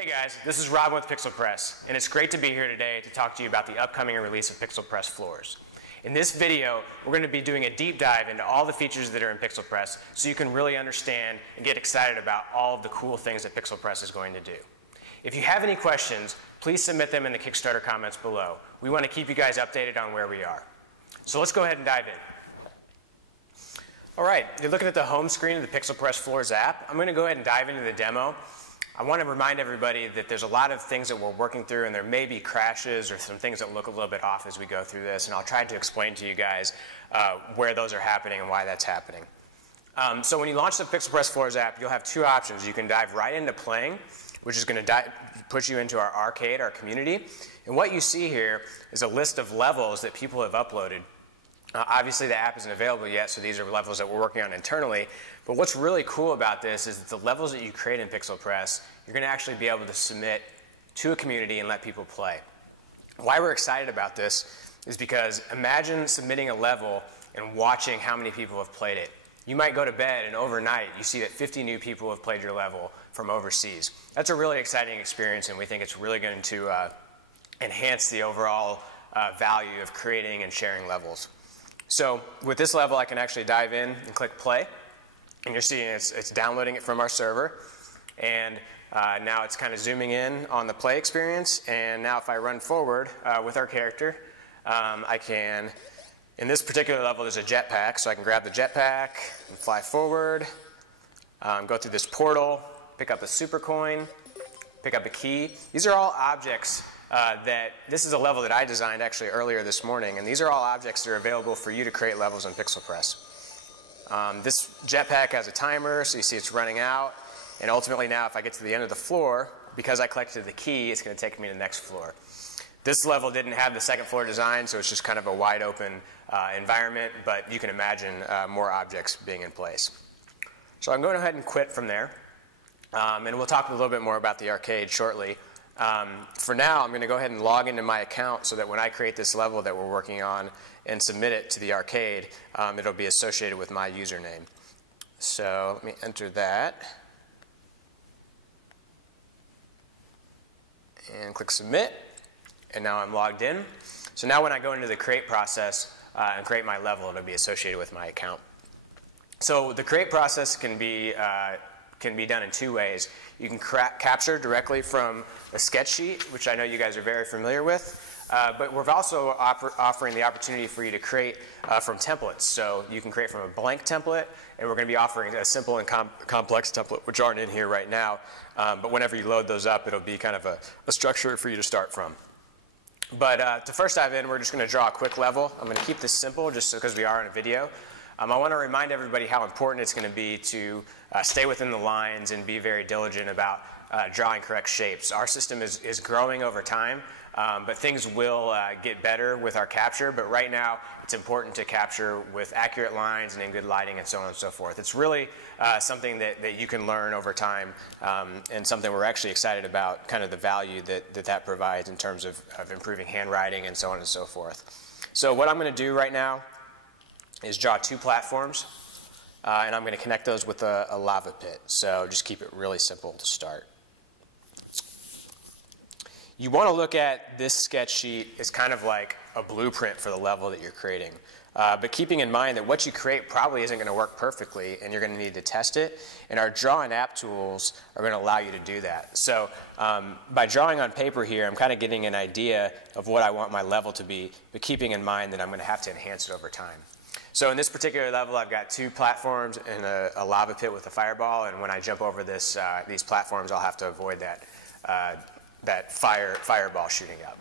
Hey guys, this is Robin with Pixel Press, and it's great to be here today to talk to you about the upcoming release of Pixel Press floors. In this video, we're going to be doing a deep dive into all the features that are in Pixel Press so you can really understand and get excited about all of the cool things that Pixel Press is going to do. If you have any questions, please submit them in the Kickstarter comments below. We want to keep you guys updated on where we are. So let's go ahead and dive in. All right, you're looking at the home screen of the Pixel Press Floors app. I'm going to go ahead and dive into the demo. I want to remind everybody that there's a lot of things that we're working through, and there may be crashes or some things that look a little bit off as we go through this, and I'll try to explain to you guys where those are happening and why that's happening. So when you launch the Pixel Press Floors app, you'll have two options. You can dive right into playing, which is going to push you into our arcade, our community, and what you see here is a list of levels that people have uploaded. Obviously, the app isn't available yet, so these are levels that we're working on internally. But what's really cool about this is that the levels that you create in Pixel Press, you're going to actually be able to submit to a community and let people play. Why we're excited about this is because imagine submitting a level and watching how many people have played it. You might go to bed and overnight you see that 50 new people have played your level from overseas. That's a really exciting experience, and we think it's really going to enhance the overall value of creating and sharing levels. So with this level, I can actually dive in and click play. And you're seeing it's downloading it from our server. And now it's kind of zooming in on the play experience. And now if I run forward with our character, I can, in this particular level, there's a jetpack. So I can grab the jetpack and fly forward, go through this portal, pick up a super coin, pick up a key. These are all objects this is a level that I designed actually earlier this morning, and these are all objects that are available for you to create levels in Pixel Press. This jetpack has a timer, so you see it's running out, and ultimately now if I get to the end of the floor, because I collected the key, it's going to take me to the next floor. This level didn't have the second floor design, so it's just kind of a wide open environment, but you can imagine more objects being in place. So I'm going to go ahead and quit from there, and we'll talk a little bit more about the arcade shortly. For now, I'm going to go ahead and log into my account so that when I create this level that we're working on and submit it to the arcade, it'll be associated with my username. So let me enter that and click submit, and now I'm logged in. So now when I go into the create process and create my level, it'll be associated with my account. So the create process can be done in two ways. You can capture directly from a sketch sheet, which I know you guys are very familiar with, but we're also offering the opportunity for you to create from templates. So you can create from a blank template, and we're going to be offering a simple and complex template, which aren't in here right now, but whenever you load those up, it'll be kind of a structure for you to start from. But to first dive in, we're just going to draw a quick level. I'm going to keep this simple just because we are in a video. I want to remind everybody how important it's going to be to stay within the lines and be very diligent about drawing correct shapes. Our system is growing over time, but things will get better with our capture. But right now, it's important to capture with accurate lines and in good lighting and so on and so forth. It's really something that you can learn over time, and something we're actually excited about, kind of the value that provides in terms of improving handwriting and so on and so forth. So what I'm going to do right now is draw two platforms, and I'm going to connect those with a lava pit. So just keep it really simple to start. You want to look at this sketch sheet as kind of like a blueprint for the level that you're creating. But keeping in mind that what you create probably isn't going to work perfectly, and you're going to need to test it. And our draw and app tools are going to allow you to do that. So by drawing on paper here, I'm kind of getting an idea of what I want my level to be, but keeping in mind that I'm going to have to enhance it over time. So in this particular level, I've got two platforms and a lava pit with a fireball, and when I jump over these platforms, I'll have to avoid that fireball shooting up.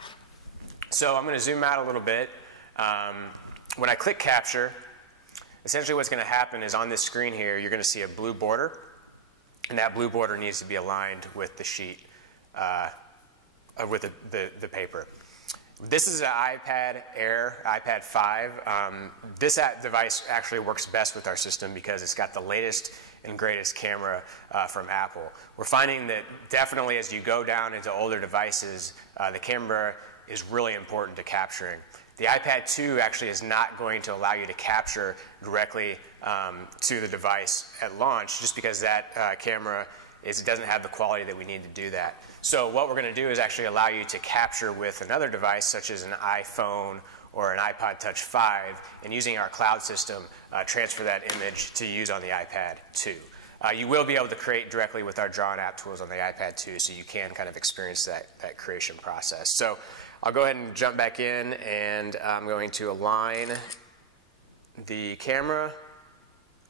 So I'm going to zoom out a little bit. When I click capture, essentially what's going to happen is on this screen here, you're going to see a blue border, and that blue border needs to be aligned with the sheet, with the paper. This is an iPad Air, iPad 5. This device actually works best with our system because it's got the latest and greatest camera from Apple. We're finding that definitely as you go down into older devices, the camera is really important to capturing. The iPad 2 actually is not going to allow you to capture directly to the device at launch, just because that camera is it doesn't have the quality that we need to do that. So what we're going to do is actually allow you to capture with another device, such as an iPhone or an iPod Touch 5, and using our cloud system, transfer that image to use on the iPad 2. You will be able to create directly with our Draw and App tools on the iPad 2, so you can kind of experience that creation process. So I'll go ahead and jump back in, and I'm going to align the camera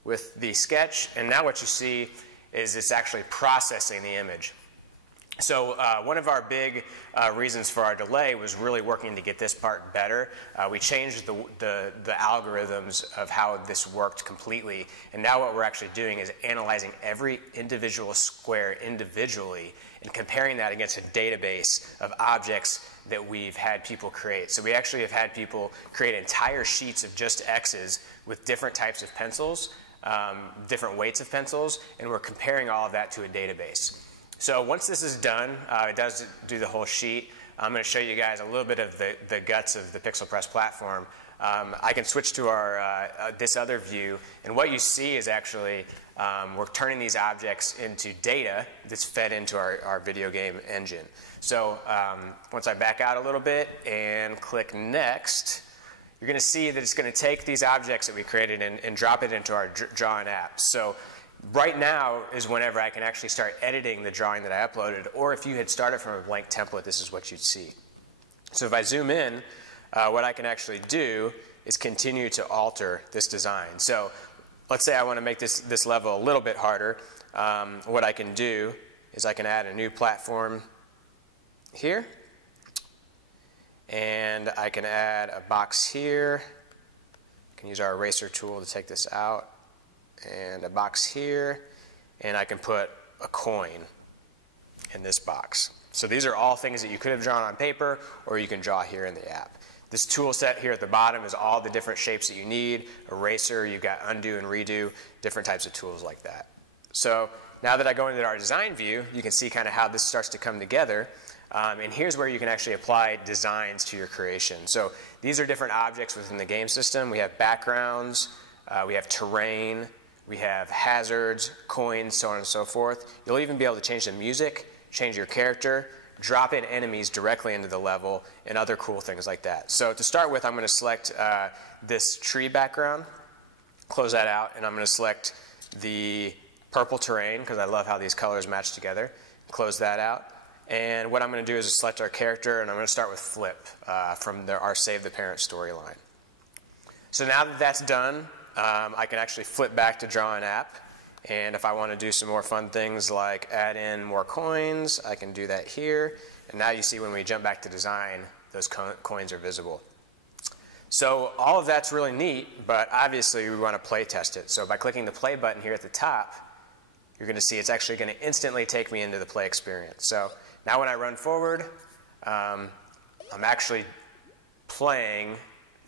with the sketch, and now what you see is it's actually processing the image. So one of our big reasons for our delay was really working to get this part better. We changed the algorithms of how this worked completely, and now what we're actually doing is analyzing every individual square individually and comparing that against a database of objects that we've had people create. So we actually have had people create entire sheets of just X's with different types of pencils, different weights of pencils, and we're comparing all of that to a database. So once this is done, it does do the whole sheet. I'm going to show you guys a little bit of the guts of the Pixel Press platform. I can switch to our this other view, and what you see is actually we're turning these objects into data that's fed into our video game engine. So once I back out a little bit and click Next, you're going to see that it's going to take these objects that we created and drop it into our Draw and App. So right now is whenever I can actually start editing the drawing that I uploaded, or if you had started from a blank template, this is what you'd see. So if I zoom in, what I can actually do is continue to alter this design. So let's say I want to make this level a little bit harder. What I can do is I can add a new platform here, and I can add a box here. I can use our eraser tool to take this out, and a box here, and I can put a coin in this box. So these are all things that you could have drawn on paper, or you can draw here in the app. This tool set here at the bottom is all the different shapes that you need. Eraser, you've got undo and redo, different types of tools like that. So now that I go into our design view, you can see kind of how this starts to come together. And here's where you can actually apply designs to your creation. So these are different objects within the game system. We have backgrounds, we have terrain, we have hazards, coins, so on and so forth. You'll even be able to change the music, change your character, drop in enemies directly into the level, and other cool things like that. So to start with, I'm going to select this tree background, close that out, and I'm going to select the purple terrain, because I love how these colors match together. Close that out. And what I'm going to do is select our character, and I'm going to start with Flip from our Save the Parent storyline. So now that that's done, I can actually flip back to Draw an App, and if I want to do some more fun things like add in more coins, I can do that here. And now you see when we jump back to design, those coins are visible. So all of that's really neat, but obviously we want to play test it. So by clicking the play button here at the top, you're going to see it's actually going to instantly take me into the play experience. So now when I run forward, I'm actually playing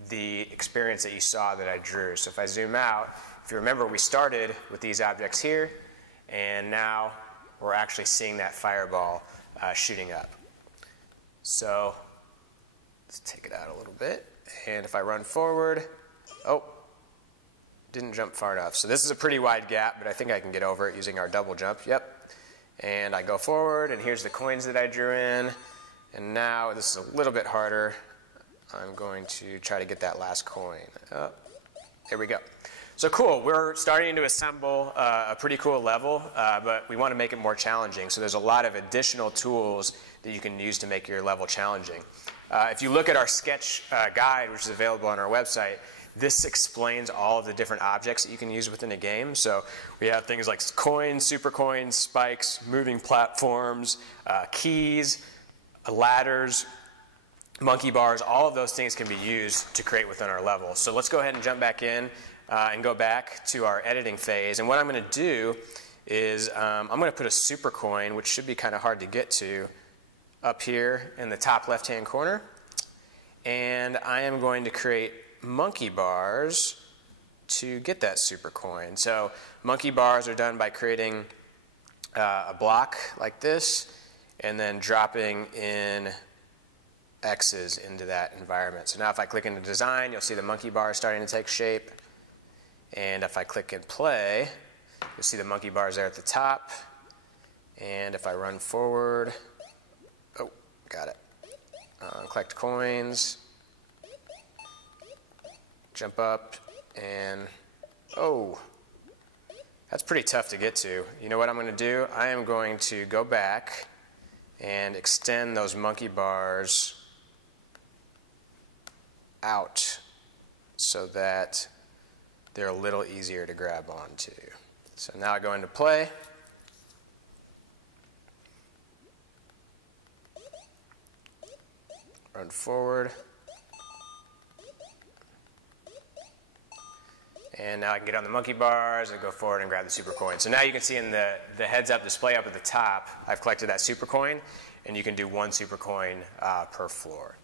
the experience that you saw that I drew. So if I zoom out, if you remember, we started with these objects here, and now we're actually seeing that fireball shooting up. So let's take it out a little bit, and if I run forward, oh, didn't jump far enough. So this is a pretty wide gap, but I think I can get over it using our double jump. Yep. And I go forward, and here's the coins that I drew in, and now this is a little bit harder. I'm going to try to get that last coin. Oh, there we go. So cool, we're starting to assemble a pretty cool level, but we want to make it more challenging. So there's a lot of additional tools that you can use to make your level challenging. If you look at our sketch guide, which is available on our website, this explains all of the different objects that you can use within a game. So we have things like coins, super coins, spikes, moving platforms, keys, ladders, monkey bars. All of those things can be used to create within our level. So let's go ahead and jump back in and go back to our editing phase. And what I'm going to do is I'm going to put a super coin, which should be kind of hard to get to, up here in the top left-hand corner. And I am going to create monkey bars to get that super coin. So monkey bars are done by creating a block like this and then dropping in X's into that environment. So now if I click into design, you'll see the monkey bar starting to take shape. And if I click and play, you'll see the monkey bars there at the top. And if I run forward, oh, got it. Collect coins, jump up, and oh, that's pretty tough to get to. You know what I'm going to do? I am going to go back and extend those monkey bars out so that they're a little easier to grab onto. So now I go into play. Run forward. And now I can get on the monkey bars and go forward and grab the super coin. So now you can see in the heads-up display up at the top, I've collected that super coin, and you can do 1 super coin per floor.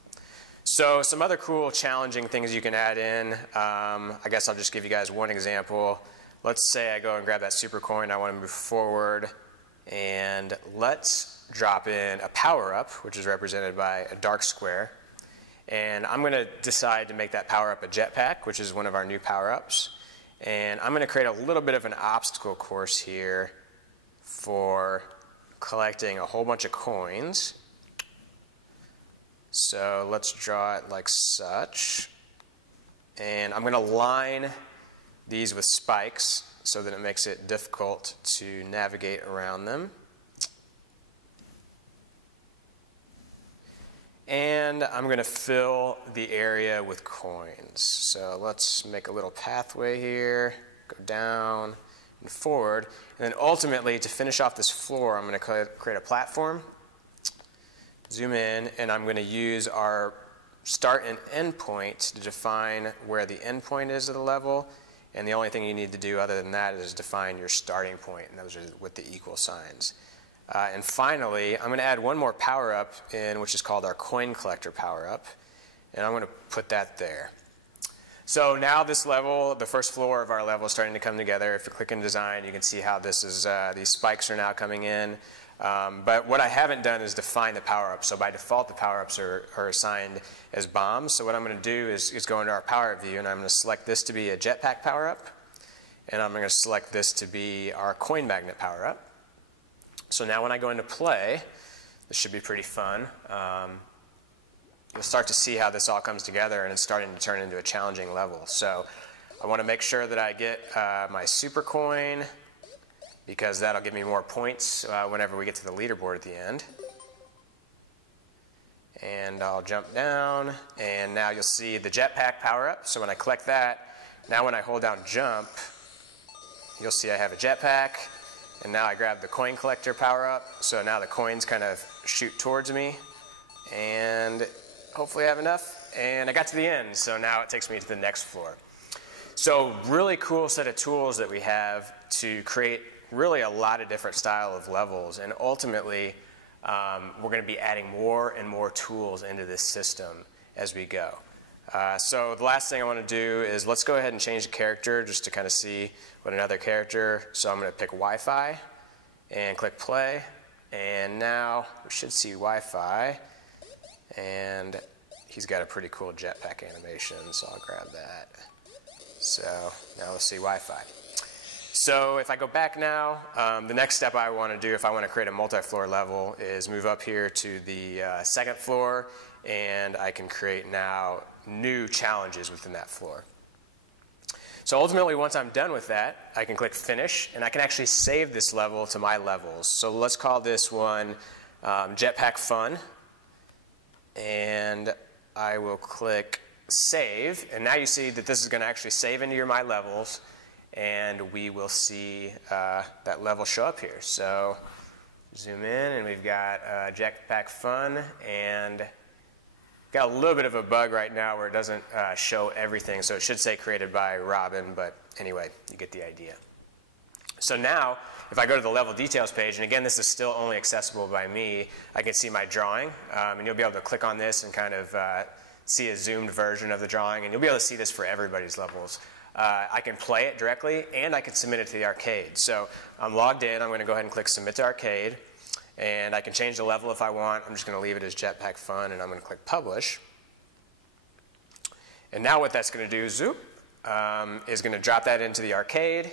So some other cool, challenging things you can add in. I guess I'll just give you guys one example. Let's say I go and grab that super coin. I want to move forward, and let's drop in a power-up, which is represented by a dark square. And I'm going to decide to make that power-up a jetpack, which is one of our new power-ups. And I'm going to create a little bit of an obstacle course here for collecting a whole bunch of coins. So let's draw it like such. And I'm going to line these with spikes so that it makes it difficult to navigate around them. And I'm going to fill the area with coins. So let's make a little pathway here, go down and forward. And then ultimately, to finish off this floor, I'm going to create a platform, zoom in, and I'm going to use our start and end point to define where the end point is of the level. And the only thing you need to do other than that is define your starting point, and those are with the equal signs. And finally, I'm going to add one more power-up in, which is called our coin collector power-up. And I'm going to put that there. So now this level, the first floor of our level, is starting to come together. If you click in design, you can see how this is, these spikes are now coming in. But what I haven't done is define the power-ups. So by default, the power-ups are assigned as bombs. So what I'm going to do is go into our power-up view, and I'm going to select this to be a jetpack power-up. And I'm going to select this to be our coin magnet power-up. So now when I go into play, this should be pretty fun. You'll start to see how this all comes together, and it's starting to turn into a challenging level. So I want to make sure that I get my super coin, because that'll give me more points whenever we get to the leaderboard at the end. And I'll jump down, and now you'll see the jetpack power up. So when I collect that, now when I hold down jump, you'll see I have a jetpack. And now I grab the coin collector power up, so now the coins kind of shoot towards me, and hopefully I have enough. And I got to the end, so now it takes me to the next floor. So really cool set of tools that we have to create really a lot of different style of levels, and ultimately we're going to be adding more and more tools into this system as we go. So the last thing I want to do is let's go ahead and change the character just to kind of see what another character. So I'm going to pick Wi-Fi and click play. And now we should see Wi-Fi. And he's got a pretty cool jetpack animation, so I'll grab that. So now let's see Wi-Fi. So if I go back now, the next step I want to do if I want to create a multi-floor level is move up here to the second floor, and I can create now new challenges within that floor. So ultimately, once I'm done with that, I can click Finish, and I can actually save this level to my levels. So let's call this one Jetpack Fun, and I will click Save, and now you see that this is going to actually save into your My Levels, and we will see that level show up here. So zoom in, and we've got Jetpack Fun, and got a little bit of a bug right now where it doesn't show everything, so it should say created by Robin, but anyway, you get the idea. So now, if I go to the level details page, and again, this is still only accessible by me, I can see my drawing, and you'll be able to click on this and kind of see a zoomed version of the drawing, and you'll be able to see this for everybody's levels. I can play it directly, and I can submit it to the arcade. So I'm logged in, I'm going to go ahead and click Submit to Arcade. And I can change the level if I want. I'm just going to leave it as Jetpack Fun, and I'm going to click Publish. And now what that's going to do, is going to drop that into the arcade,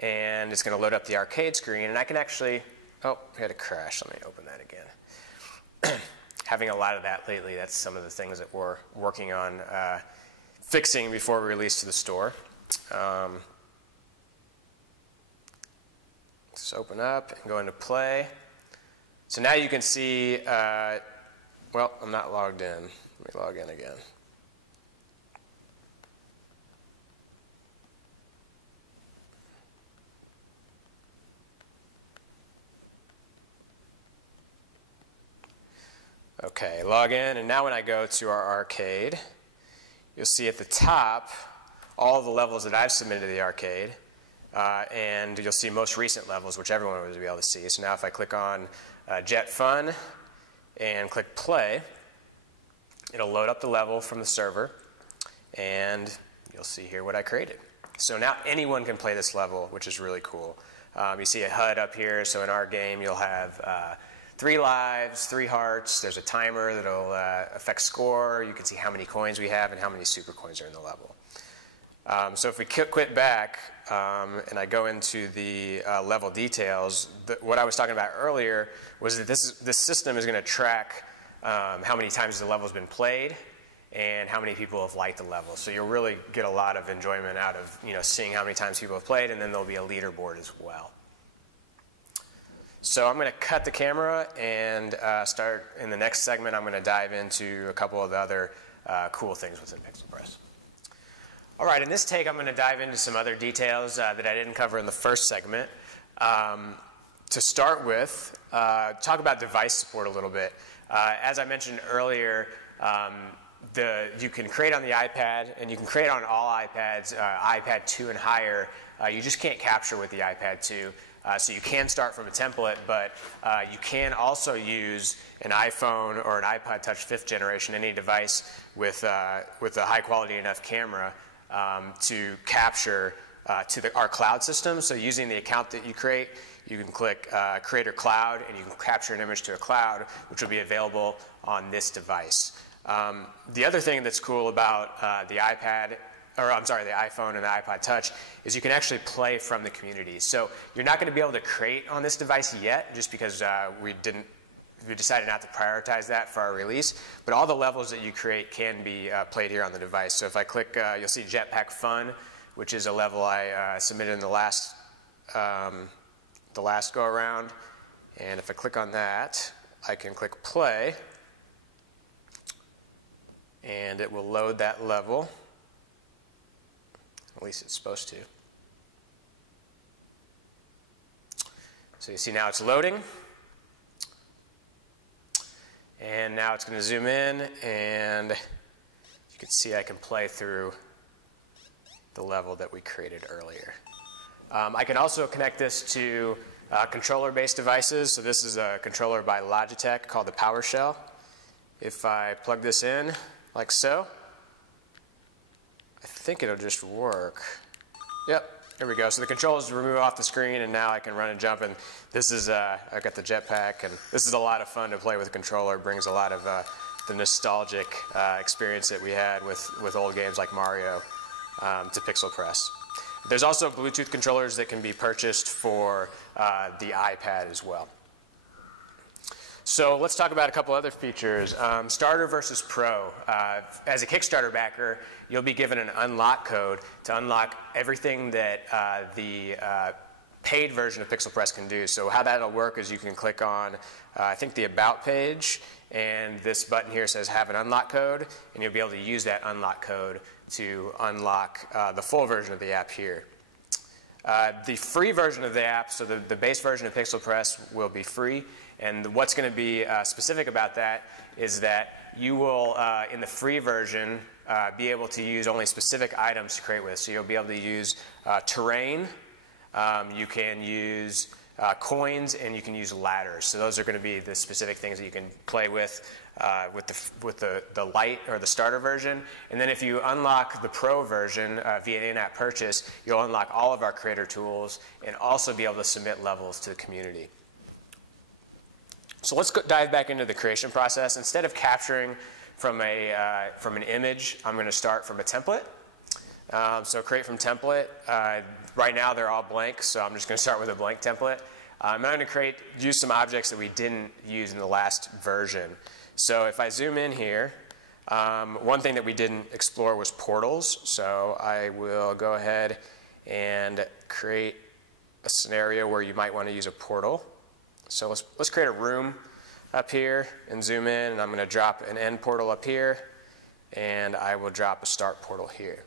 and it's going to load up the arcade screen. And I can actually Oh, we had a crash. Let me open that again. Having a lot of that lately. That's some of the things that we're working on fixing before we release to the store. Let's open up and go into play. So now you can see, well, I'm not logged in. Let me log in again. Okay, log in, and now when I go to our arcade, you'll see at the top all the levels that I've submitted to the arcade, and you'll see most recent levels, which everyone will be able to see. So now if I click on Jet Fun and click play, it'll load up the level from the server, and you'll see here what I created. So now anyone can play this level, which is really cool. You see a HUD up here, so in our game you'll have 3 lives, 3 hearts. There's a timer that'll affect score. You can see how many coins we have and how many super coins are in the level. So if we quit back and I go into the level details, what I was talking about earlier was that this system is going to track how many times the level's been played and how many people have liked the level. So you'll really get a lot of enjoyment out of seeing how many times people have played, and then there'll be a leaderboard as well. So I'm going to cut the camera and start in the next segment. I'm going to dive into a couple of the other cool things within PixelPress. All right, in this take I'm going to dive into some other details that I didn't cover in the first segment. To start with, talk about device support a little bit. As I mentioned earlier, you can create on the iPad, and you can create on all iPads, iPad 2 and higher. You just can't capture with the iPad 2. So you can start from a template, but you can also use an iPhone or an iPod Touch 5th generation, any device with a high quality enough camera to capture to our cloud system. So using the account that you create, you can click Creator Cloud, and you can capture an image to a cloud, which will be available on this device. The other thing that's cool about the iPhone and the iPod Touch is you can actually play from the community. So you're not going to be able to create on this device yet, just because we decided not to prioritize that for our release. But all the levels that you create can be played here on the device. So if I click, you'll see Jetpack Fun, which is a level I submitted in the last go around. And if I click on that, I can click play, and it will load that level. At least it's supposed to. So you see now it's loading. And now it's going to zoom in, and you can see I can play through the level that we created earlier. I can also connect this to controller-based devices. So this is a controller by Logitech called the PowerShell. If I plug this in like so, I think it'll just work. Yep, there we go. So the controls remove off the screen, and now I can run and jump. And this is, I've got the jetpack, and this is a lot of fun to play with a controller. It brings a lot of the nostalgic experience that we had with old games like Mario to PixelPress. There's also Bluetooth controllers that can be purchased for the iPad as well. So let's talk about a couple other features. Starter versus Pro. As a Kickstarter backer, you'll be given an unlock code to unlock everything that the paid version of PixelPress can do. So how that'll work is you can click on, I think, the About page, and this button here says Have an Unlock Code, and you'll be able to use that unlock code to unlock the full version of the app here. The free version of the app, so the base version of PixelPress, will be free. And what's going to be specific about that is that you will, in the free version, be able to use only specific items to create with. So you'll be able to use terrain, you can use coins, and you can use ladders. So those are going to be the specific things that you can play with the light or the starter version. And then if you unlock the Pro version via in-app purchase, you'll unlock all of our creator tools and also be able to submit levels to the community. So let's dive back into the creation process. Instead of capturing from an image, I'm going to start from a template. So create from template. Right now they're all blank, so I'm just going to start with a blank template. I'm going to use some objects that we didn't use in the last version. So if I zoom in here, one thing that we didn't explore was portals. So I will go ahead and create a scenario where you might want to use a portal. So let's create a room up here and zoom in, and I'm going to drop an end portal up here, and I will drop a start portal here.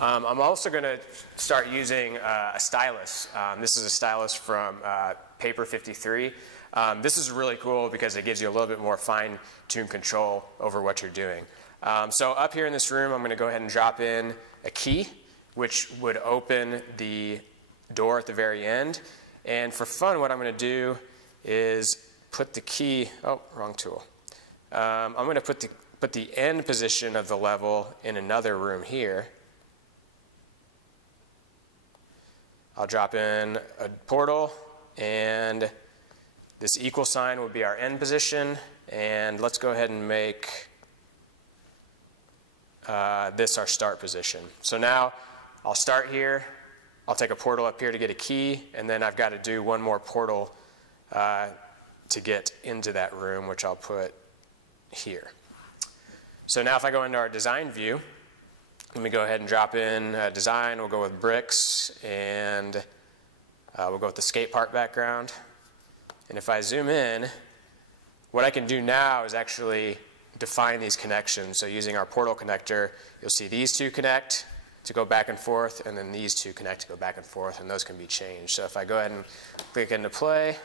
I'm also going to start using a stylus. This is a stylus from Paper 53. This is really cool because it gives you a little bit more fine-tuned control over what you're doing. So up here in this room, I'm going to go ahead and drop in a key, which would open the door at the very end. And for fun, what I'm going to do is put the key, oh, wrong tool. I'm going to put the end position of the level in another room here. I'll drop in a portal, and this equal sign will be our end position. And let's go ahead and make this our start position. So now I'll start here. I'll take a portal up here to get a key, and then I've got to do one more portal to get into that room, which I'll put here. So now if I go into our design view, let me go ahead and drop in design. We'll go with bricks, and we'll go with the skate park background. And if I zoom in, what I can do now is actually define these connections. So using our portal connector, you'll see these two connect to go back and forth, and then these two connect to go back and forth, and those can be changed. So if I go ahead and click into play,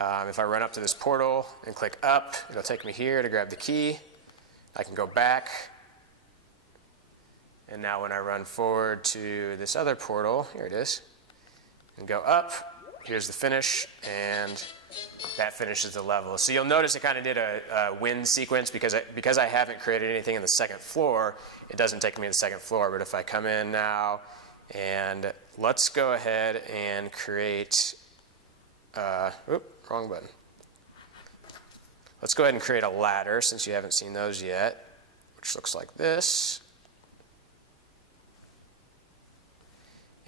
if I run up to this portal and click up, it'll take me here to grab the key. I can go back. And now when I run forward to this other portal, here it is, and go up, here's the finish, and that finishes the level. So you'll notice it kind of did a win sequence because I haven't created anything in the second floor, it doesn't take me to the second floor. But if I come in now, and let's go ahead and create, wrong button. Let's go ahead and create a ladder since you haven't seen those yet, which looks like this.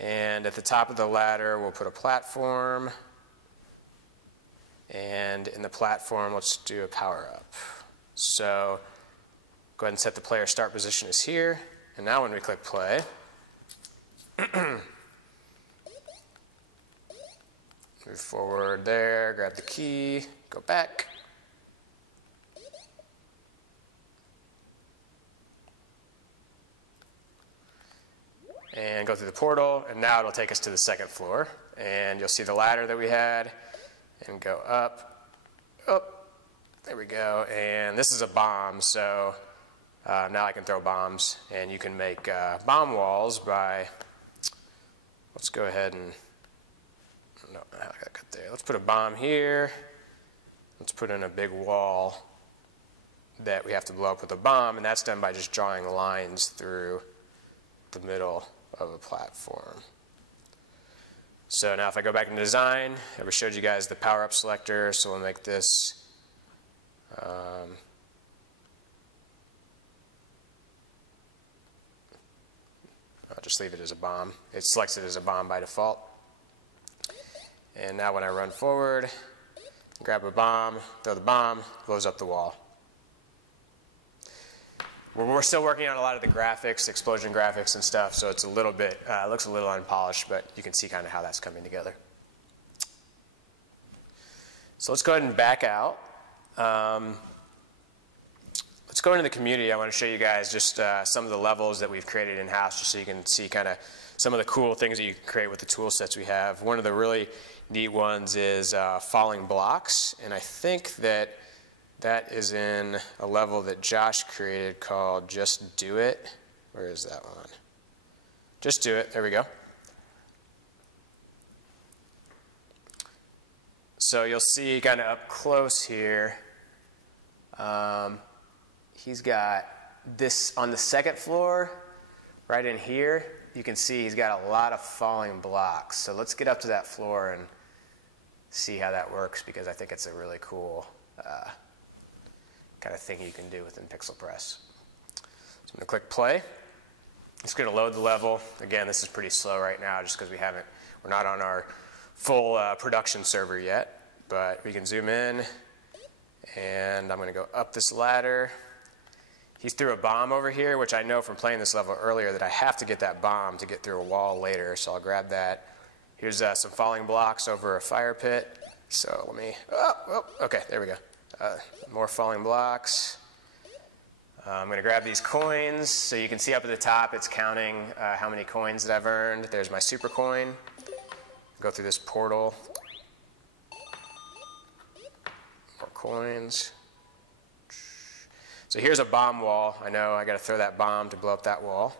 And at the top of the ladder, we'll put a platform. And in the platform, let's do a power up. So go ahead and set the player start position as here. And now when we click play, move forward there, grab the key, go back. And go through the portal, and now it'll take us to the second floor. And you'll see the ladder that we had, and go up, there we go. And this is a bomb, so now I can throw bombs. And you can make bomb walls by, let's go ahead and, no, I got cut there. Let's put a bomb here. Let's put in a big wall that we have to blow up with a bomb, and that's done by just drawing lines through the middle of a platform. So now if I go back into design, I ever showed you guys the power up selector, so we'll make this I'll just leave it as a bomb. It selects it as a bomb by default. And now when I run forward, grab a bomb, throw the bomb, blows up the wall. We're still working on a lot of the graphics, explosion graphics and stuff, so it's a little bit, looks a little unpolished, but you can see kind of how that's coming together. So let's go ahead and back out. Let's go into the community. I want to show you guys just some of the levels that we've created in-house, just so you can see kind of some of the cool things that you can create with the tool sets we have. One of the really neat ones is falling blocks, and I think that is in a level that Josh created called Just Do It. Where is that one? Just Do It. There we go. So you'll see kind of up close here, he's got this on the second floor, right in here. You can see he's got a lot of falling blocks. So let's get up to that floor and see how that works, because I think it's a really cool kind of thing you can do within PixelPress. So I'm going to click play. It's going to load the level. Again, this is pretty slow right now just because we're not on our full production server yet, but we can zoom in, and I'm going to go up this ladder. He threw a bomb over here, which I know from playing this level earlier that I have to get that bomb to get through a wall later, so I'll grab that. Here's some falling blocks over a fire pit. So let me, okay, there we go. More falling blocks. I'm going to grab these coins. So you can see up at the top, it's counting how many coins that I've earned. There's my super coin. Go through this portal. More coins. So here's a bomb wall. I know I got to throw that bomb to blow up that wall.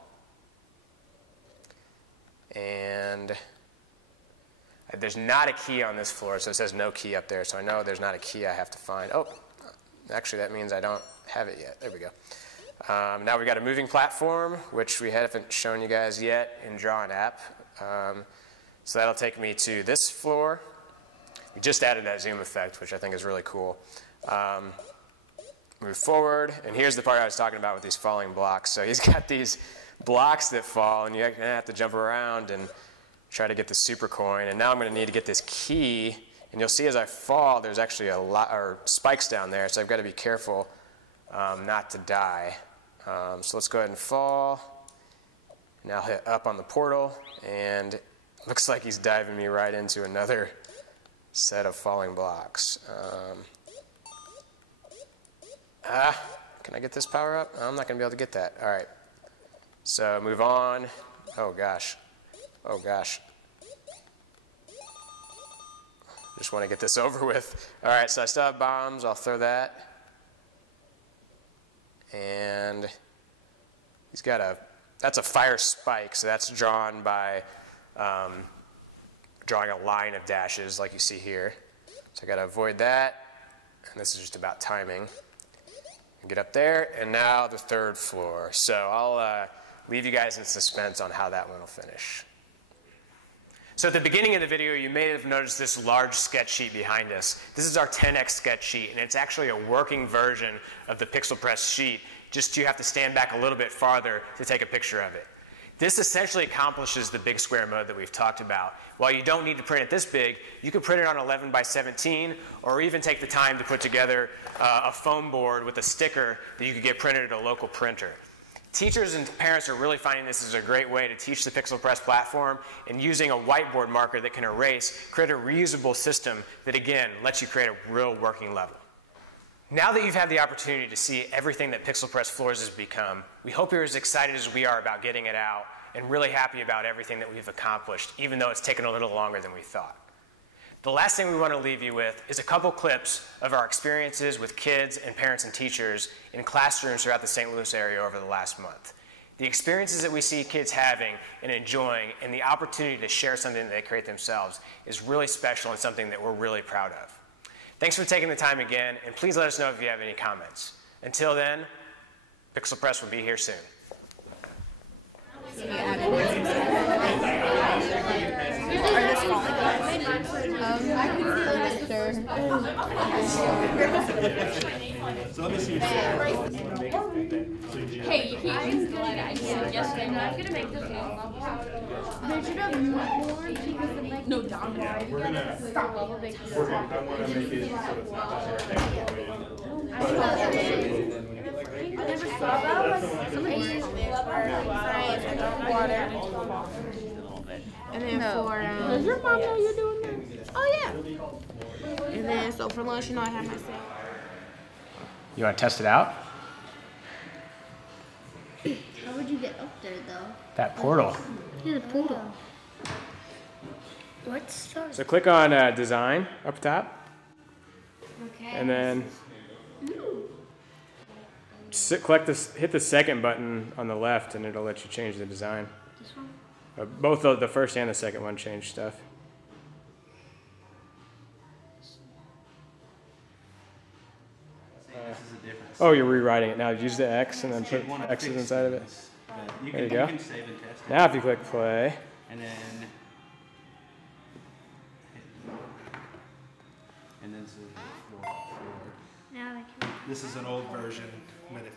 And there's not a key on this floor, so it says no key up there. So I know there's not a key I have to find. Oh, actually that means I don't have it yet. There we go. Now we've got a moving platform, which we haven't shown you guys yet in Draw an App. So that'll take me to this floor. We just added that zoom effect, which I think is really cool. Move forward, and here's the part I was talking about with these falling blocks. So he's got these blocks that fall, and you're going to have to jump around and try to get the super coin. And now I'm going to need to get this key, and you'll see as I fall, there's actually a lot or spikes down there, so I've got to be careful not to die. So let's go ahead and fall. Now hit up on the portal, and it looks like he's diving me right into another set of falling blocks. Can I get this power up? I'm not going to be able to get that. All right. So move on. Oh, gosh. Oh, gosh. Just want to get this over with. All right, so I still have bombs. I'll throw that. And he's got that's a fire spike, so that's drawn by drawing a line of dashes like you see here. So I got to avoid that. And this is just about timing. Get up there, and now the third floor. So I'll leave you guys in suspense on how that one will finish. So at the beginning of the video, you may have noticed this large sketch sheet behind us. This is our 10x sketch sheet, and it's actually a working version of the Pixel Press sheet, just you have to stand back a little bit farther to take a picture of it. This essentially accomplishes the big square mode that we've talked about. While you don't need to print it this big, you can print it on 11 by 17, or even take the time to put together a foam board with a sticker that you could get printed at a local printer. Teachers and parents are really finding this is a great way to teach the Pixel Press platform, and using a whiteboard marker that can erase, create a reusable system that, again, lets you create a real working level. Now that you've had the opportunity to see everything that Pixel Press Floors has become, we hope you're as excited as we are about getting it out, and really happy about everything that we've accomplished, even though it's taken a little longer than we thought. The last thing we want to leave you with is a couple clips of our experiences with kids and parents and teachers in classrooms throughout the St. Louis area over the last month. The experiences that we see kids having and enjoying, and the opportunity to share something that they create themselves, is really special and something that we're really proud of. Thanks for taking the time again, and please let us know if you have any comments. Until then, Pixel Press will be here soon. So let me see. Hey, you can't yesterday. I'm gonna make this There should have more because no down. We're gonna stop. I want to make it so it's not I never saw those. Somebody used fries and water. And then for does your mom know you're doing this? Oh yeah. And then so for lunch, you know, I have myself. You want to test it out? How would you get up there though? That portal. Yeah, the portal. Let's start. So click on Design up top. Okay. And then hit the second button on the left, and it'll let you change the design. This one? Both the first and the second one change stuff. Oh, you're rewriting it now. Use the X and then put X's inside of it. There you go. Now if you click play. And then Now I can. This is an old version, but it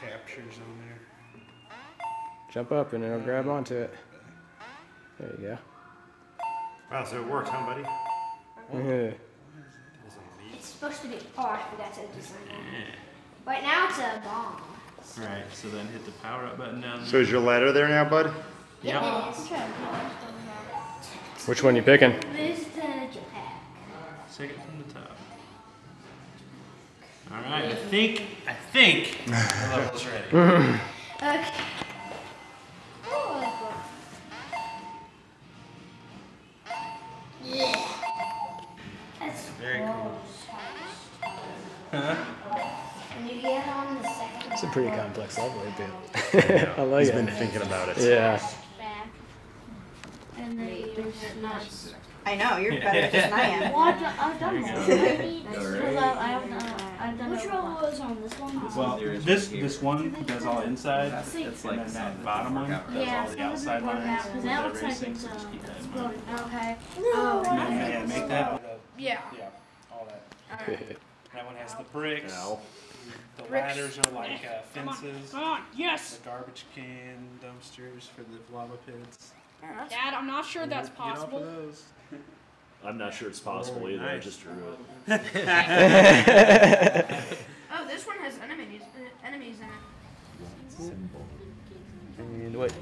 captures on there. Jump up and it'll grab onto it. There you go. Wow, so it works, huh, buddy? It's supposed to be. Oh, I forgot to design it. Right now it's a bomb. Alright, so then hit the power up button down there. So is your ladder there now, bud? Yep. It is. Which one you picking? This is the jetpack. Second from the top. Alright, I think the level's ready. Okay. Yeah. That's Very cool. When you get on the second It's a pretty complex level, I I like He's it. been thinking about it. Yeah. back, and then there's nuts. I know, you're better at this than I am. Well, I've done one. I've done Which it roll was on this one? Well, this one does all inside, and then that bottom one does Yeah, all the outside lines. because With that that looks like racing, it's so just keep that in mind. okay. Yeah, make that. Yeah. Yeah, all that. That one has the bricks. The ladders are like fences. Come on, yes! The garbage can dumpsters for the lava pits. Dad, I'm not sure that's Get off of possible. those. I'm not sure it's possible either. I nice. just drew it. Oh, this one has enemies in it. And what?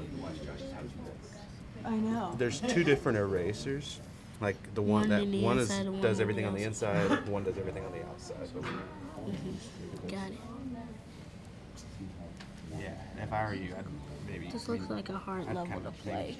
I know. There's two different erasers. Like the one that one is does everything on the inside, one does everything on the outside. Got it. Yeah, if I were you, I'd maybe. This looks like a hard level to play.